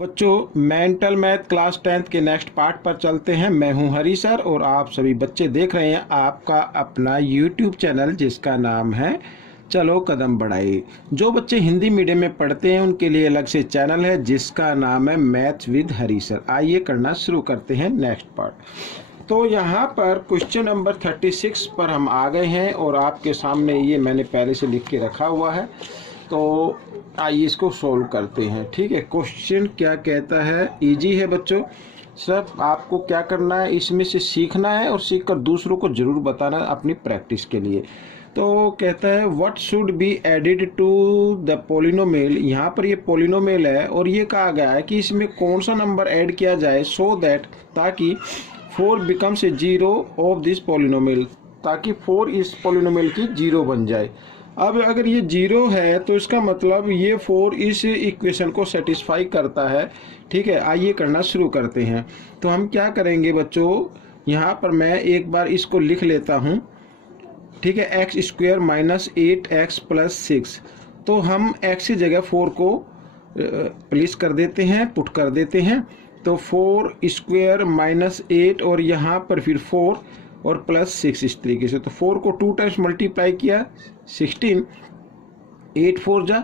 बच्चों, mental math class 10th के next part पर चलते हैं। मैं हूं हरी सर और आप सभी बच्चे देख रहे हैं आपका अपना यूट्यूब चैनल जिसका नाम है चलो कदम बढ़ाइए। जो बच्चे हिंदी मीडियम में पढ़ते हैं उनके लिए अलग से चैनल है जिसका नाम है मैथ्स विद हरी सर। आइए करना शुरू करते हैं नेक्स्ट पार्ट। तो यहाँ पर क्वेश्चन नंबर 36 पर हम आ गए हैं और आपके सामने ये मैंने पहले से लिख के रखा हुआ है। तो आइए इसको सोल्व करते हैं। ठीक है, क्वेश्चन क्या कहता है, इजी है बच्चों। सब आपको क्या करना है, इसमें से सीखना है और सीखकर दूसरों को जरूर बताना अपनी प्रैक्टिस के लिए। तो कहता है what should be added to the polynomial. यहाँ पर ये पोलिनोमियल है और ये कहा गया है कि इसमें कौन सा नंबर ऐड किया जाए सो दैट ताकि 4 becomes a zero of this polynomial, ताकि 4 इस पोलिनोमियल की जीरो बन जाए। अब अगर ये जीरो है तो इसका मतलब ये 4 इस इक्वेशन को सेटिस्फाई करता है। ठीक है, आइए करना शुरू करते हैं। तो हम क्या करेंगे बच्चों, यहाँ पर मैं एक बार इसको लिख लेता हूँ। ठीक है, x square minus 8x plus 6। तो हम x की जगह 4 को प्लेस कर देते हैं, पुट कर देते हैं। तो 4 स्क्वायर माइनस 8 और यहाँ पर फिर 4 और प्लस 6 इस तरीके से। तो 4 को 2 टाइम्स मल्टीप्लाई किया 16, 8 4 जा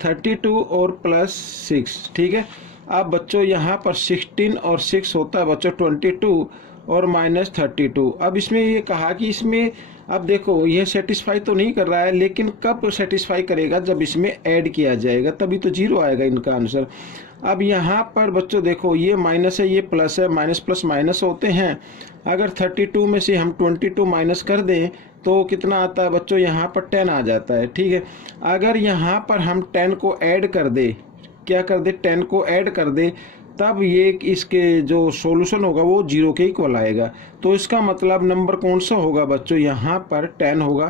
32 और प्लस 6। ठीक है, अब बच्चों यहाँ पर 16 और 6 होता है बच्चों 22 और माइनस 32। अब इसमें ये कहा कि इसमें अब देखो ये सेटिस्फाई तो नहीं कर रहा है, लेकिन कब सेटिस्फाई करेगा, जब इसमें ऐड किया जाएगा तभी तो जीरो आएगा इनका आंसर। अब यहाँ पर बच्चों देखो ये माइनस है, ये प्लस है, माइनस प्लस माइनस होते हैं। अगर 32 में से हम 22 माइनस कर दें तो कितना आता है बच्चों, यहाँ पर 10 आ जाता है। ठीक है, अगर यहाँ पर हम 10 को ऐड कर दे, क्या कर दे, 10 को ऐड कर दे, तब ये इसके जो सॉल्यूशन होगा वो जीरो के इक्वल आएगा। तो इसका मतलब नंबर कौन सा होगा बच्चों, यहाँ पर 10 होगा।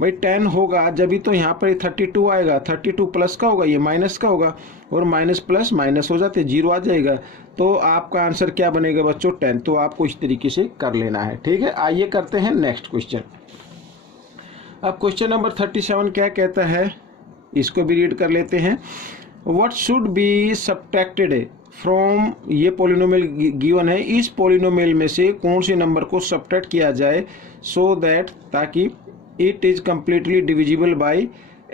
भाई 10 होगा जब तो यहाँ पर 32 आएगा, 32 प्लस का होगा, ये माइनस का होगा, और माइनस प्लस माइनस हो जाते जीरो आ जाएगा। तो आपका आंसर क्या बनेगा बच्चों, 10। तो आपको इस तरीके से कर लेना है। ठीक है, आइए करते हैं नेक्स्ट क्वेश्चन। अब क्वेश्चन नंबर 37 क्या कहता है, इसको भी रीड कर लेते हैं। What should be subtracted from, ये पोलिनोमियल गिवन है, इस पोलिनोमियल में से कौन से नंबर को सब्ट्रैक्ट किया जाए सो दैट ताकि it is completely divisible by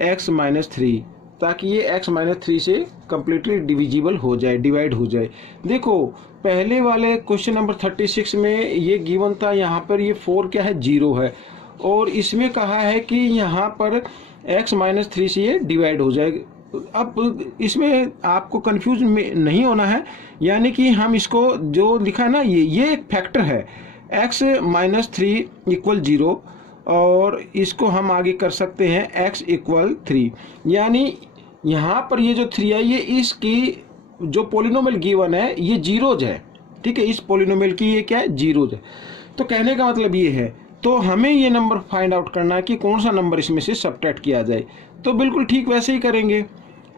x minus 3, ताकि ये x माइनस 3 से कम्प्लीटली डिविजिबल हो जाए, डिवाइड हो जाए। देखो पहले वाले क्वेश्चन नंबर 36 में ये गिवन था, यहाँ पर ये 4 क्या है, जीरो है, और इसमें कहा है कि यहाँ पर x माइनस 3 से ये डिवाइड हो जाएगा। अब इसमें आपको कंफ्यूज नहीं होना है, यानी कि हम इसको जो लिखा है ना, ये एक फैक्टर है, x माइनस 3 इक्वल 0, और इसको हम आगे कर सकते हैं x इक्वल 3। यानी यहाँ पर ये जो 3 है ये इसकी जो पोलिनोमियल गिवन है ये जीरोज है। ठीक है, इस पोलिनोमियल की ये क्या है, जीरोज है। तो कहने का मतलब ये है, तो हमें ये नंबर फाइंड आउट करना है कि कौन सा नंबर इसमें से सब्ट्रैक्ट किया जाए। तो बिल्कुल ठीक वैसे ही करेंगे।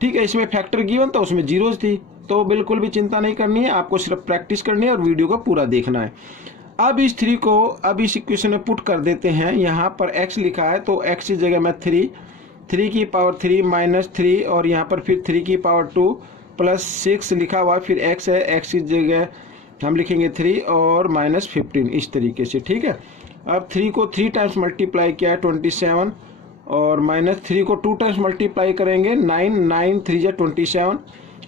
ठीक है, इसमें फैक्टर गिवन था, उसमें जीरोज थी, तो बिल्कुल भी चिंता नहीं करनी है, आपको सिर्फ प्रैक्टिस करनी है और वीडियो को पूरा देखना है। अब इस 3 को अब इस इक्वेशन में पुट कर देते हैं। यहाँ पर x लिखा है तो x की जगह मैं 3 की पावर 3 माइनस 3, और यहाँ पर फिर 3 की पावर 2 प्लस 6 लिखा हुआ, फिर x है, x की जगह हम लिखेंगे 3 और माइनस 15 इस तरीके से। ठीक है, अब 3 को 3 टाइम्स मल्टीप्लाई किया 27, और माइनस 3 को 2 टाइम्स मल्टीप्लाई करेंगे 9, 9 3 जा 27।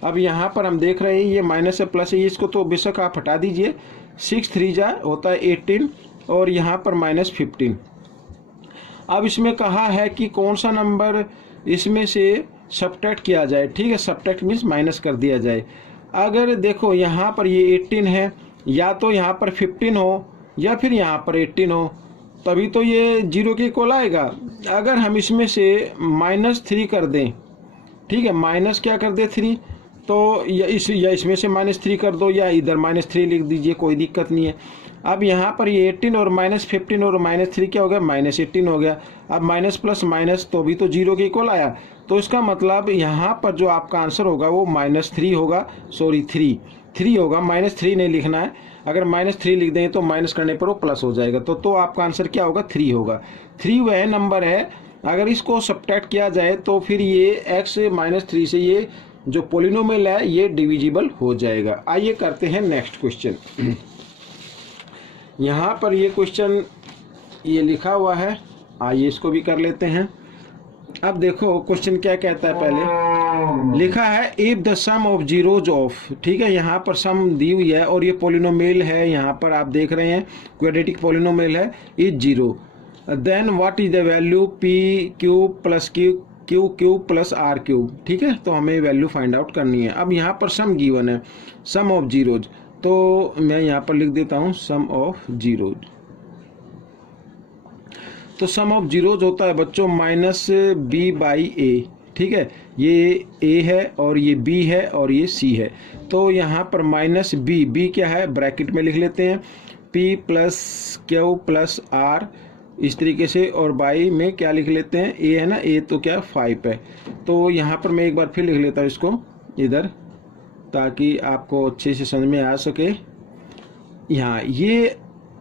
अब यहाँ पर हम देख रहे हैं ये माइनस है प्लस है, इसको तो बेशक आप हटा दीजिए, 6 3 जा होता है 18, और यहाँ पर माइनस 15। अब इसमें कहा है कि कौन सा नंबर इसमें से सब्ट्रैक्ट किया जाए। ठीक है, सब्ट्रैक्ट मीन्स माइनस कर दिया जाए। अगर देखो यहाँ पर ये 18 है, या तो यहाँ पर 15 हो या फिर यहाँ पर 18 हो, तभी तो ये जीरो के इक्वल आएगा। अगर हम इसमें से माइनस 3 कर दें, ठीक है, माइनस क्या कर दे 3, तो या इसमें से माइनस 3 कर दो, या इधर माइनस 3 लिख दीजिए, कोई दिक्कत नहीं है। अब यहाँ पर ये 18 और माइनस 15 और माइनस 3 क्या हो गया, माइनस 18 हो गया। अब माइनस प्लस माइनस तो भी तो जीरो के इक्वल आया, तो इसका मतलब यहाँ पर जो आपका आंसर होगा वो माइनस 3 होगा, सॉरी 3 होगा, माइनस 3 नहीं लिखना है। अगर माइनस 3 लिख देंगे तो माइनस करने पर वो प्लस हो जाएगा, तो आपका आंसर क्या होगा, 3 होगा। 3 वह नंबर है, अगर इसको सब्ट्रैक्ट किया जाए तो फिर ये x माइनस 3 से ये जो पोलिनोमियल है ये डिविजिबल हो जाएगा। आइए करते हैं नेक्स्ट क्वेश्चन। यहाँ पर ये क्वेश्चन ये लिखा हुआ है, आइए इसको भी कर लेते हैं। अब देखो क्वेश्चन क्या कहता है, पहले लिखा है if the sum of zeros of, ठीक है, यहाँ पर सम दी हुई है और ये पोलिनोमियल है, यहाँ पर आप देख रहे हैं क्वाड्रेटिक पोलिनोमियल है, is zero, then what is the value p cube plus q cube plus r cube, ठीक है। तो हमें वैल्यू फाइंड आउट करनी है। अब यहाँ पर सम गिवन है, सम ऑफ जीरोज, तो मैं यहाँ पर लिख देता हूँ सम ऑफ जीरोज। तो सम ऑफ जीरोज होता है बच्चों माइनस बी बाई ए, ठीक है, ये ए है और ये बी है और ये सी है। तो यहाँ पर माइनस बी क्या है, ब्रैकेट में लिख लेते हैं, p plus q plus r इस तरीके से, और बाई में क्या लिख लेते हैं, ए है ना, ए तो क्या 5 है। तो यहाँ पर मैं एक बार फिर लिख लेता हूँ इसको इधर, ताकि आपको अच्छे से समझ में आ सके। यहाँ ये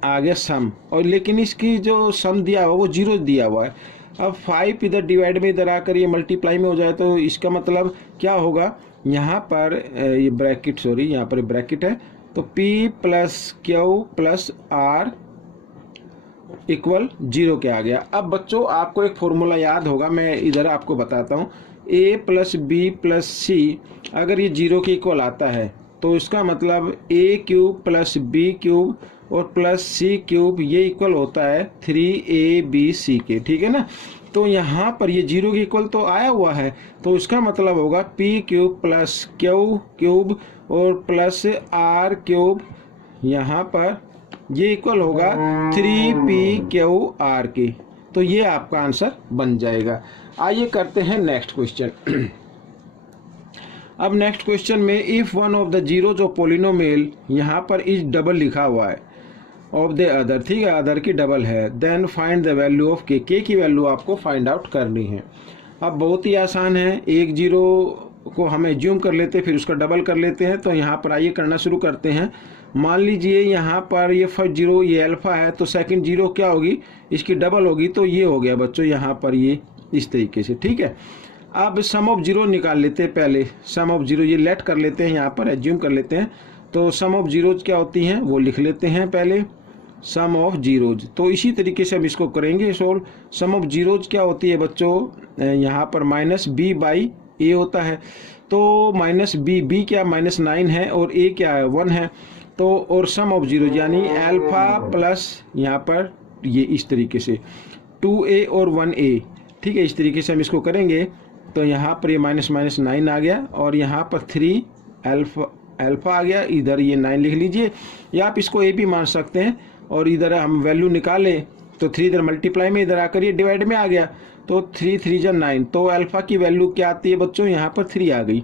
आ गया सम, और लेकिन इसकी जो सम दिया हुआ वो जीरो दिया हुआ है। अब 5 इधर डिवाइड में इधर आकर ये मल्टीप्लाई में हो जाए, तो इसका मतलब क्या होगा, यहाँ पर ये ब्रैकेट, सॉरी यहाँ पर ब्रैकेट है, तो P plus q plus r equal zero के आ गया। अब बच्चों आपको एक फॉर्मूला याद होगा, मैं इधर आपको बताता हूँ, a प्लस बी प्लस सी अगर ये जीरो के इक्वल आता है तो इसका मतलब a cube plus b cube और प्लस सी क्यूब ये इक्वल होता है 3ab के, ठीक है ना। तो यहाँ पर ये जीरो के इक्वल तो आया हुआ है, तो इसका मतलब होगा p cube plus q cube और प्लस आर क्यूब, यहाँ पर ये इक्वल होगा 3pqr के। तो ये आपका आंसर बन जाएगा। आइए करते हैं नेक्स्ट क्वेश्चन। अब नेक्स्ट क्वेश्चन में if one of the zeros of polynomial, यहाँ पर इज डबल लिखा हुआ है, ऑफ द अदर, ठीक है, अदर की डबल है, then find the value of K की वैल्यू आपको फाइंड आउट करनी है। अब बहुत ही आसान है, एक जीरो को हम एज्यूम कर लेते हैं, फिर उसका डबल कर लेते हैं। तो यहाँ पर आइए करना शुरू करते हैं। मान लीजिए यहाँ पर ये फर्स्ट जीरो ये अल्फा है, तो सेकंड जीरो क्या होगी, इसकी डबल होगी, तो ये हो गया बच्चों यहाँ पर ये इस तरीके से, ठीक है। अब सम ऑफ जीरो निकाल लेते हैं, पहले सम ऑफ जीरो ये लेट कर लेते हैं, यहाँ पर एज्यूम कर लेते हैं। तो सम ऑफ जीरोज क्या होती हैं वो लिख लेते हैं पहले, सम ऑफ जीरोज। तो इसी तरीके से हम इसको करेंगे सोल्व। सम ऑफ जीरोज क्या होती है बच्चों, यहाँ पर माइनस बी बाई ए होता है। तो माइनस बी क्या -9 है और ए क्या है 1 है। तो और सम ऑफ जीरो यानी अल्फा प्लस यहाँ पर ये इस तरीके से 2a और 1a, ठीक है, इस तरीके से हम इसको करेंगे। तो यहाँ पर ये -9 आ गया और यहाँ पर 3 अल्फा आ गया, इधर ये 9 लिख लीजिए, या आप इसको a भी मान सकते हैं। और इधर हम वैल्यू निकालें तो 3 इधर मल्टीप्लाई में इधर आकर ये डिवाइड में आ गया, तो 3 3 जा 9। तो अल्फा की वैल्यू क्या आती है बच्चों, यहाँ पर 3 आ गई,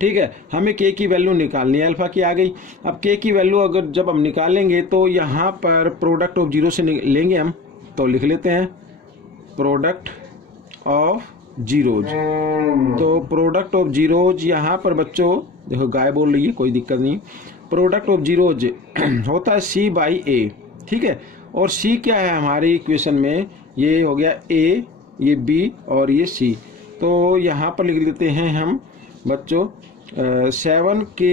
ठीक है। हमें के की वैल्यू निकालनी है, अल्फा की आ गई। अब के की वैल्यू अगर जब हम निकालेंगे तो यहाँ पर प्रोडक्ट ऑफ जीरो से लेंगे हम, तो लिख लेते हैं प्रोडक्ट ऑफ जीरोज। तो प्रोडक्ट ऑफ जीरोज यहाँ पर बच्चों देखो गाय बोल रही है, कोई दिक्कत नहीं। प्रोडक्ट ऑफ जीरोज होता है सी बाई ए, ठीक है। और सी क्या है हमारी इक्वेशन में, ये हो गया ए, ये बी और ये सी। तो यहाँ पर लिख लेते हैं हम बच्चों 7k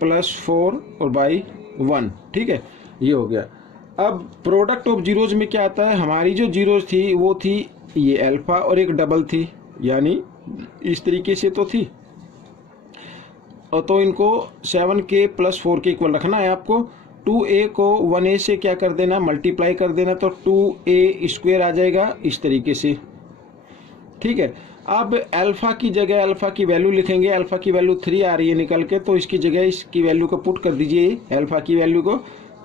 + 4 और बाई 1, ठीक है, ये हो गया। अब प्रोडक्ट ऑफ जीरोज में क्या आता है, हमारी जो जीरोज थी वो थी ये अल्फा और एक डबल थी, यानी इस तरीके से तो थी, और तो इनको 7k + 4 के इक्वल रखना है आपको। 2a को 1a से क्या कर देना, मल्टीप्लाई कर देना, तो 2a² आ जाएगा इस तरीके से, ठीक है। अब अल्फा की जगह अल्फा की वैल्यू लिखेंगे, अल्फा की वैल्यू 3 आ रही है निकल के, तो इसकी जगह इसकी वैल्यू को पुट कर दीजिए अल्फा की वैल्यू को,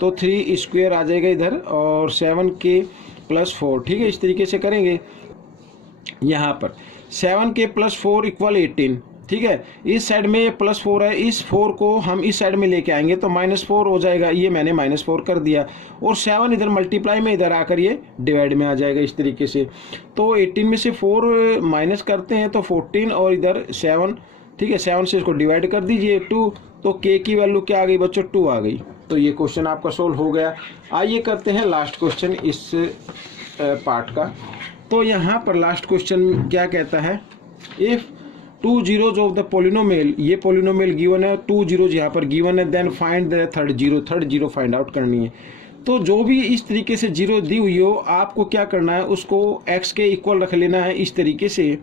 तो 3² आ जाएगा इधर और 7k + 4, ठीक है, इस तरीके से करेंगे। यहाँ पर 7k + 4 = 18, ठीक है। इस साइड में ये +4 है, इस 4 को हम इस साइड में लेके आएंगे तो -4 हो जाएगा, ये मैंने -4 कर दिया, और 7 इधर मल्टीप्लाई में इधर आकर ये डिवाइड में आ जाएगा इस तरीके से। तो 18 में से 4 माइनस करते हैं तो 14 और इधर 7, ठीक है, 7 से इसको डिवाइड कर दीजिए 2, तो के की वैल्यू क्या आ गई बच्चों, 2 आ गई। तो ये क्वेश्चन आपका सोल्व हो गया। आइए करते हैं लास्ट क्वेश्चन इस पार्ट का। तो यहाँ पर लास्ट क्वेश्चन क्या कहता है, if 2 zeros of the polynomial, ये पोलिनोमियल गिवन है, 2 zeros यहाँ पर गिवन है, then find the third zero find out करनी है। तो जो भी इस तरीके से जीरो दी हुई हो, आपको क्या करना है, उसको x के इक्वल रख लेना है इस तरीके से,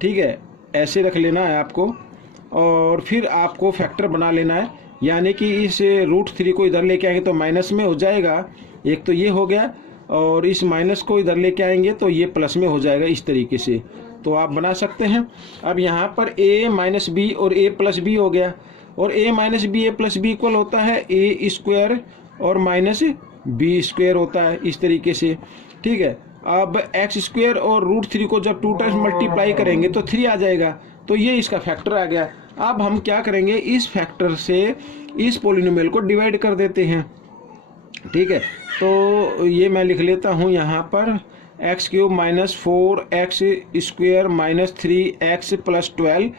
ठीक है, ऐसे रख लेना है आपको, और फिर आपको फैक्टर बना लेना है, यानी कि इस √3 को इधर लेके आएंगे तो माइनस में हो जाएगा, एक तो ये हो गया, और इस माइनस को इधर लेके आएंगे तो ये प्लस में हो जाएगा इस तरीके से, तो आप बना सकते हैं। अब यहाँ पर a माइनस बी और a प्लस बी हो गया, और a minus b a plus b equal होता है a स्क्वायर और माइनस बी स्क्वायर होता है इस तरीके से, ठीक है। अब एक्स स्क्वायर और √3 को जब 2 टाइम्स मल्टीप्लाई करेंगे तो 3 आ जाएगा, तो ये इसका फैक्टर आ गया। अब हम क्या करेंगे, इस फैक्टर से इस पोलिनोमियल को डिवाइड कर देते हैं, ठीक है। तो ये मैं लिख लेता हूँ यहाँ पर x³ minus 4x square minus 3x plus 12,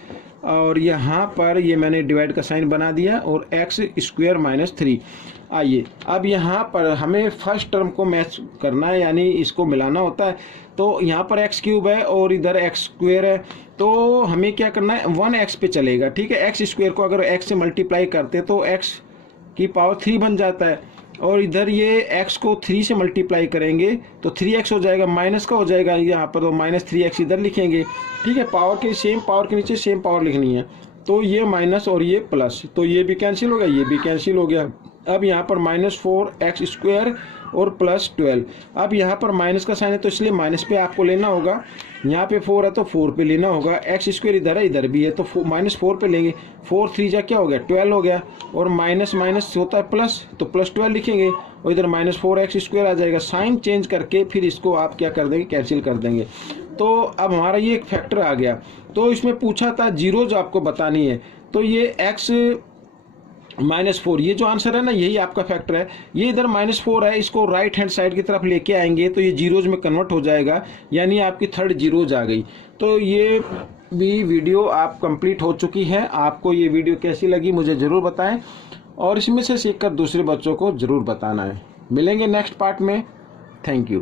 और यहाँ पर ये मैंने डिवाइड का साइन बना दिया, और x स्क्वायर माइनस 3। आइए अब यहाँ पर हमें फर्स्ट टर्म को मैच करना है, यानी इसको मिलाना होता है। तो यहाँ पर x³ है और इधर x² है, तो हमें क्या करना है, 1x पे चलेगा, ठीक है। x स्क्वायर को अगर x से मल्टीप्लाई करते तो x की पावर 3 बन जाता है, और इधर ये x को 3 से मल्टीप्लाई करेंगे तो 3x हो जाएगा, माइनस का हो जाएगा यहाँ पर, तो माइनस 3x इधर लिखेंगे, ठीक है। पावर के सेम पावर के नीचे सेम पावर लिखनी है, तो ये माइनस और ये प्लस, तो ये भी कैंसिल हो गया, ये भी कैंसिल हो गया। अब यहाँ पर माइनस 4x स्क्वायर और प्लस 12, अब यहाँ पर माइनस का साइन है तो इसलिए माइनस पे आपको लेना होगा, यहाँ पे 4 है तो 4 पे लेना होगा, x स्क्वायर इधर है इधर भी है तो माइनस 4 पे लेंगे, 4 3 जा क्या हो गया 12 हो गया, और माइनस माइनस होता है प्लस, तो प्लस 12 लिखेंगे, और इधर माइनस 4x स्क्वायर आ जाएगा। साइन चेंज करके फिर इसको आप क्या कर देंगे, कैंसिल कर देंगे। तो अब हमारा ये एक फैक्टर आ गया। तो इसमें पूछा था जीरोज आपको बतानी है, तो ये x -4, ये जो आंसर है ना, यही आपका फैक्टर है। ये इधर -4 है, इसको राइट हैंड साइड की तरफ लेके आएंगे तो ये जीरोज में कन्वर्ट हो जाएगा, यानी आपकी थर्ड जीरोज आ गई। तो ये भी वीडियो आप कंप्लीट हो चुकी है। आपको ये वीडियो कैसी लगी मुझे ज़रूर बताएं, और इसमें से सीखकर दूसरे बच्चों को ज़रूर बताना है। मिलेंगे नेक्स्ट पार्ट में। Thank you.